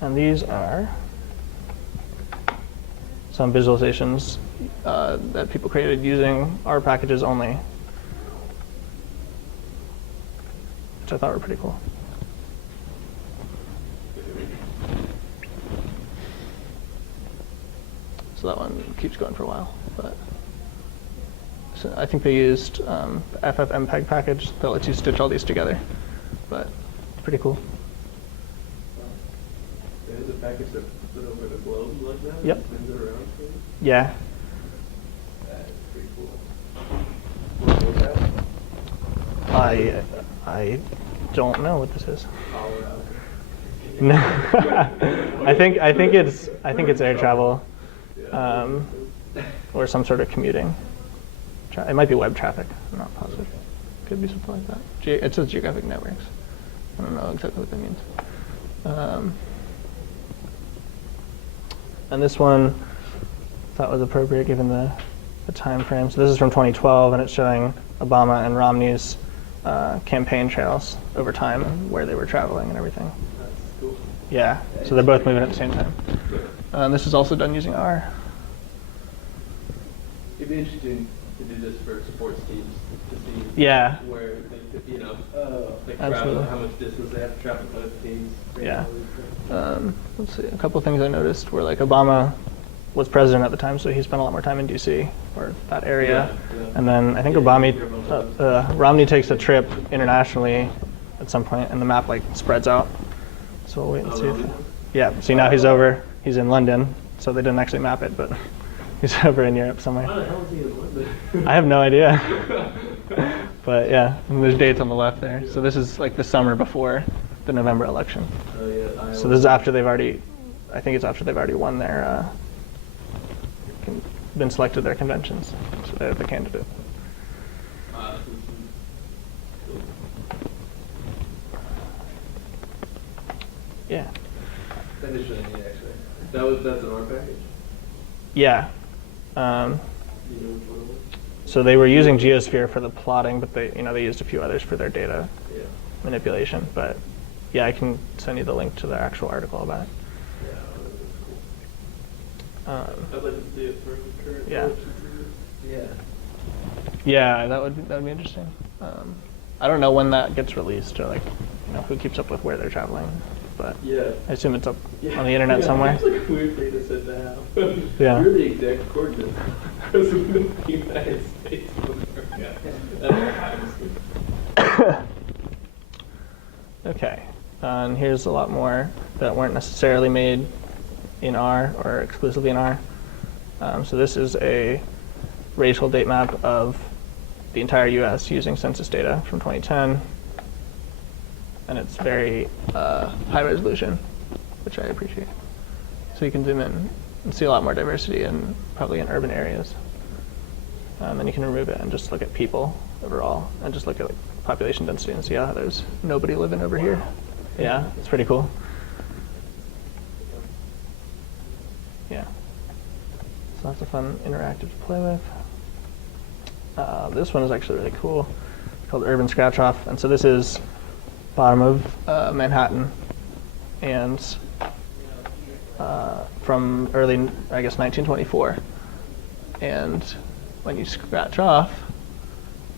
And these are some visualizations that people created using R packages only, which I thought were pretty cool. So that one keeps going for a while, but so I think they used the FFmpeg package that lets you stitch all these together, but pretty cool. There's a package that put over the globe like that? Yep. And spins it around for you? Yeah. That's pretty cool. What was that? I don't know what this is. Colorado. No, I think it's air travel, or some sort of commuting. It might be web traffic. I'm not positive. Could be something like that. It says geographic networks. I don't know exactly what that means. And this one I thought was appropriate given the time frame. So this is from 2012, and it's showing Obama and Romney's campaign trails over time and where they were traveling and everything. That's cool. Yeah, so they're both moving at the same time. This is also done using R. It'd be interesting to do this for sports teams to see where they could, travel, Absolutely. how much distance they have to travel for both teams. Yeah. Let's see, a couple of things I noticed were like Obama was president at the time, so he spent a lot more time in DC or that area. Yeah. And then I think Romney takes a trip internationally at some point, and the map like spreads out. So we'll wait and see. Yeah, see now he's in London, so they didn't actually map it, but he's over in Europe somewhere. Why the hell is he in London? I have no idea. But yeah, and there's dates on the left there. So this is like the summer before the November election. Oh yeah. So this is after they've already won their, been selected their conventions. So they're the candidate. Yeah. That is really neat, actually. That's an R package? Yeah. You know which one it was? So they were using Geosphere for the plotting, but they used a few others for their data manipulation. But yeah, I can send you the link to the actual article about it. Yeah, I'd like to see it for the current. Yeah. Yeah. Yeah, that would be interesting. I don't know when that gets released, or like, who keeps up with where they're traveling. But Yeah. I assume it's up on the internet somewhere. It's like a weird thing to sit to have. Yeah. You're the exact coordinates because of the United States of America. Okay, and here's a lot more that weren't necessarily made in R or exclusively in R. So this is a racial date map of the entire US using census data from 2010. And it's very high resolution, which I appreciate. So you can zoom in and see a lot more diversity probably in urban areas. Then you can remove it and just look at people overall and just look at population density and see how there's nobody living over here. Yeah, it's pretty cool. Yeah. So that's a fun interactive to play with. This one is actually really cool. It's called Urban Scratch Off. And so this is bottom of Manhattan, and from early, I guess, 1924. And when you scratch off,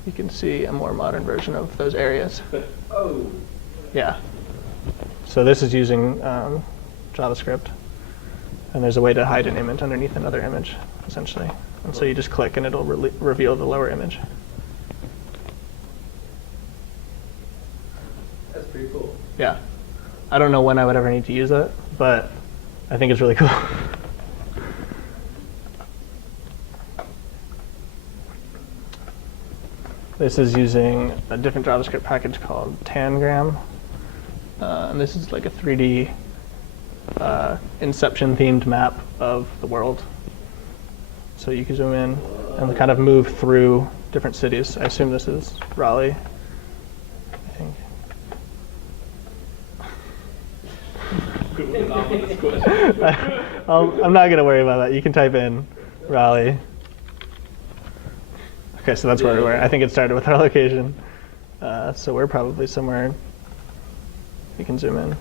you can see a more modern version of those areas. Oh. Yeah. So this is using JavaScript, and there's a way to hide an image underneath another image, essentially. And so you just click, and it'll reveal the lower image. That's pretty cool. Yeah. I don't know when I would ever need to use it, but I think it's really cool. This is using a different JavaScript package called Tangram. And this is like a 3D Inception-themed map of the world. So you can zoom in and kind of move through different cities. I assume this is Raleigh, I think. I'm not going to worry about that. You can type in Raleigh. Okay, so that's where we were. I think it started with our location. So we're probably somewhere. You can zoom in.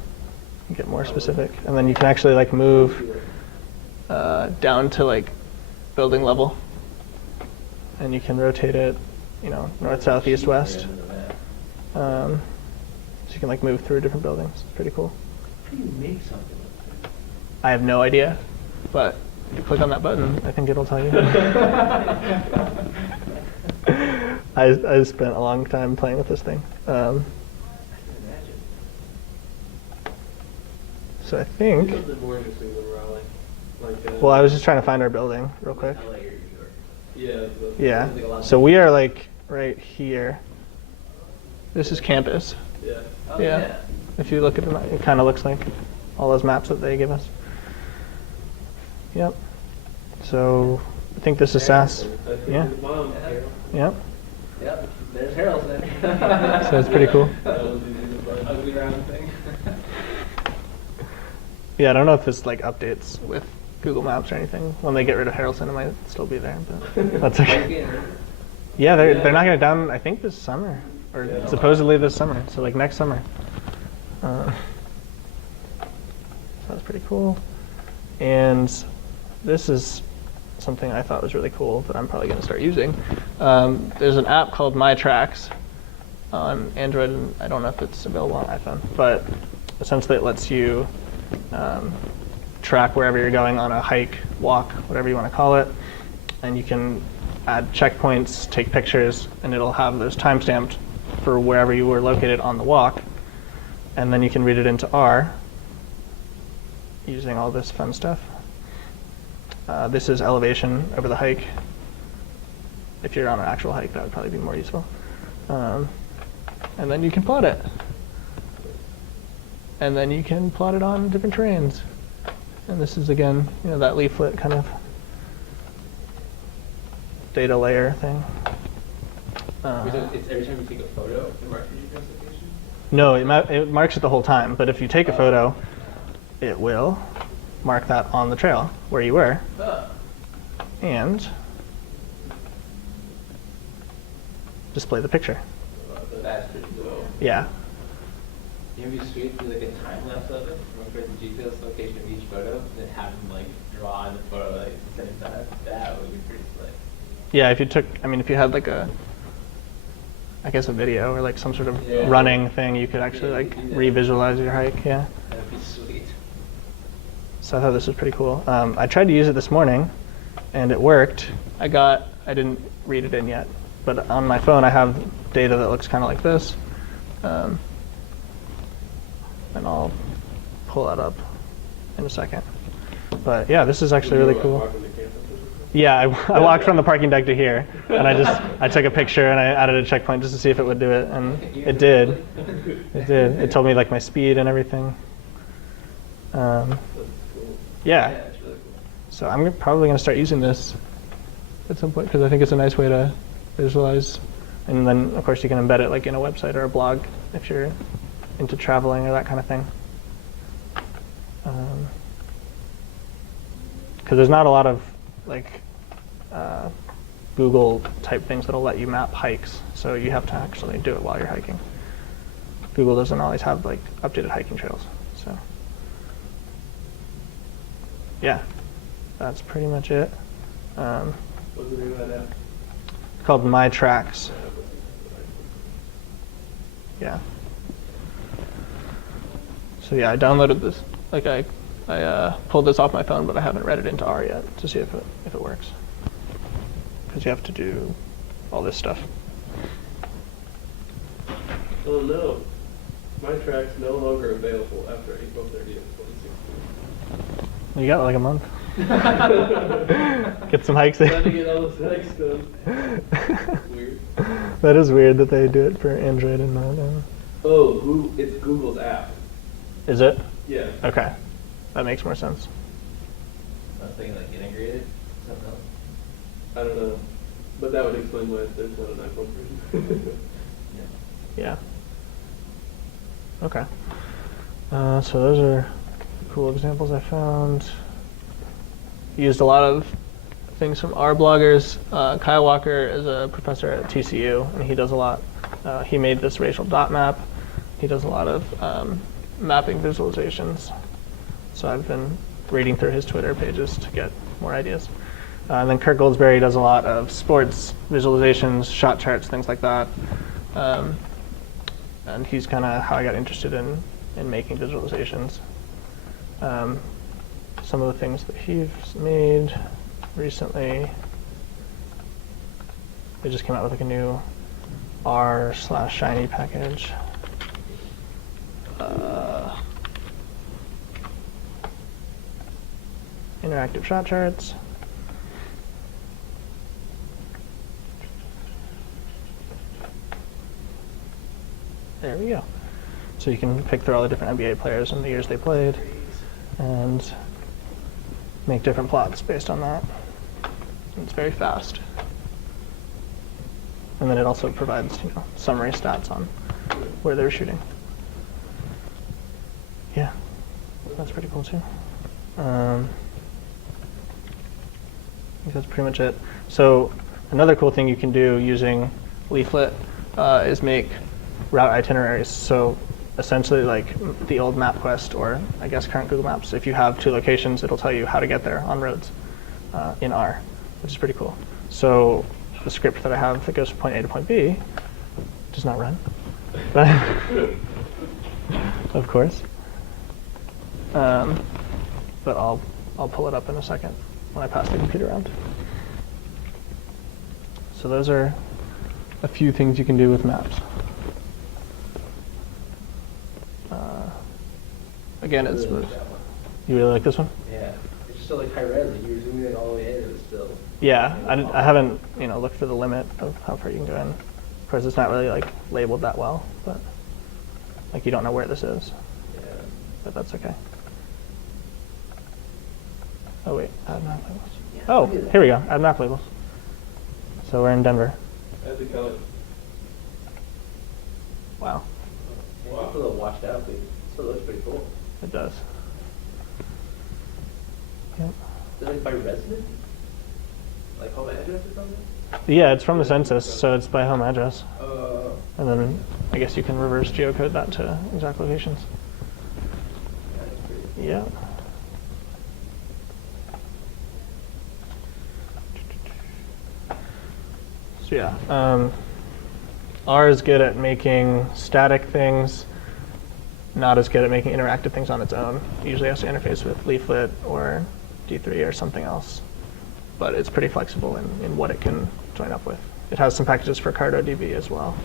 get more specific. And then you can actually like move down to like building level. And you can rotate it, you know, north, south, east, west. So you can like move through different buildings. It's pretty cool. How do you make something like this? I have no idea, but if you click on that button, I think it'll tell you. I spent a long time playing with this thing. So I think. Something more interesting than Raleigh. Well, I was just trying to find our building real quick. Yeah. Yeah. So we are like right here. This is campus. Yeah. Oh, Yeah. If you look at the map, it kind of looks like all those maps that they give us. Yep. So I think this is SAS. Yeah. Yep. Yep, there's Harrelson. So it's pretty cool. Ugly round thing. Yeah, I don't know if this like updates with Google Maps or anything. When they get rid of Harrelson, it might still be there, but that's okay. Yeah, they're not gonna down. I think this summer, or supposedly this summer. So like next summer. So that's pretty cool. And this is something I thought was really cool that I'm probably going to start using. There's an app called My Tracks on Android, and I don't know if it's available on iPhone, but essentially it lets you track wherever you're going on a hike, walk, whatever you want to call it, and you can add checkpoints, take pictures, and it'll have those timestamped for wherever you were located on the walk, and then you can read it into R using all this fun stuff. This is elevation over the hike. If you're on an actual hike, that would probably be more useful. And then you can plot it. And then you can plot it on different terrains. And this is, again, you know, that leaflet kind of data layer thing. It's every time you take a photo, it marks your location? No, it marks it the whole time. But if you take a photo, it will mark that on the trail where you were. And display the picture. That's pretty cool. Yeah. It'd be sweet to do like a time lapse of it, record the GPS location of each photo, and then have them like draw in the photo like at the same time. That would be pretty slick. Yeah, if you took, I mean, if you had like a, I guess a video or like some sort of running thing, you could actually like re-visualize your hike. Yeah. That'd be sweet. So I thought this was pretty cool. I tried to use it this morning, and it worked. I didn't read it in yet, but on my phone I have data that looks kind of like this, and I'll pull that up in a second. But yeah, this is actually really cool. Yeah, I walked from the parking deck to here, and I took a picture and I added a checkpoint just to see if it would do it, and it did. It did. It told me like my speed and everything. Yeah. That's really cool. So I'm probably going to start using this at some point because I think it's a nice way to visualize. And then, of course, you can embed it like in a website or a blog if you're into traveling or that kind of thing. Because there's not a lot of like Google type things that'll let you map hikes, so you have to actually do it while you're hiking. Google doesn't always have like updated hiking trails, so. Yeah, that's pretty much it. What's the name of that app? It's called My Tracks. Yeah. So yeah, I downloaded this. Like I pulled this off my phone, but I haven't read it into R yet to see if it works. Because you have to do all this stuff. Oh no, My Tracks no longer available after April 30th, 2016. You got like a month. Get some hikes Trying to in. get all those hikes done. That's weird. That is weird that they do it for Android and not. Oh, it's Google's app. Is it? Yeah. Okay, that makes more sense. I was thinking like integrated, something else. I don't know. But that would explain why there's not an iPhone version. Yeah. Okay. So those are cool examples I found. Used a lot of things from our bloggers. Kyle Walker is a professor at TCU, and he does a lot. He made this racial dot map. He does a lot of mapping visualizations. So I've been reading through his Twitter pages to get more ideas. And then Kurt Goldsberry does a lot of sports visualizations, shot charts, things like that. And he's kind of how I got interested in making visualizations. Some of the things that he's made recently, they just came out with like a new R/Shiny package. Interactive shot charts. There we go. So you can pick through all the different NBA players and the years they played and make different plots based on that. And it's very fast. And then it also provides, summary stats on where they're shooting. Yeah, that's pretty cool too. I think that's pretty much it. So another cool thing you can do using Leaflet is make route itineraries. So essentially like the old MapQuest or I guess current Google Maps, if you have 2 locations, it'll tell you how to get there on roads in R, which is pretty cool. So the script that I have that goes from point A to point B does not run, of course. But I'll pull it up in a second when I pass the computer around. So those are a few things you can do with maps. Again, it's really like that one. You really like this one? Yeah, it's just so like high res. Like you were zooming in all the way in, it was still. Yeah, I haven't looked for the limit of how far you can go in. Of course, it's not really like labeled that well, but like you don't know where this is. Yeah. But that's okay. Oh wait, add map labels. Yeah, Oh, look at that. here we go. Add map labels. So we're in Denver. Add the color. Wow, Yeah, it's a little washed out, but it still looks pretty cool. it does. Yep. Is it like by resident? Like home address or something? Yeah, it's from the census, so it's by home address. Uh, And then I guess you can reverse geocode that to exact locations. that's pretty. Yeah. So yeah, R is good at making static things, not as good at making interactive things on its own. It usually has to interface with Leaflet or D3 or something else. But it's pretty flexible in what it can join up with. It has some packages for CartoDB as well.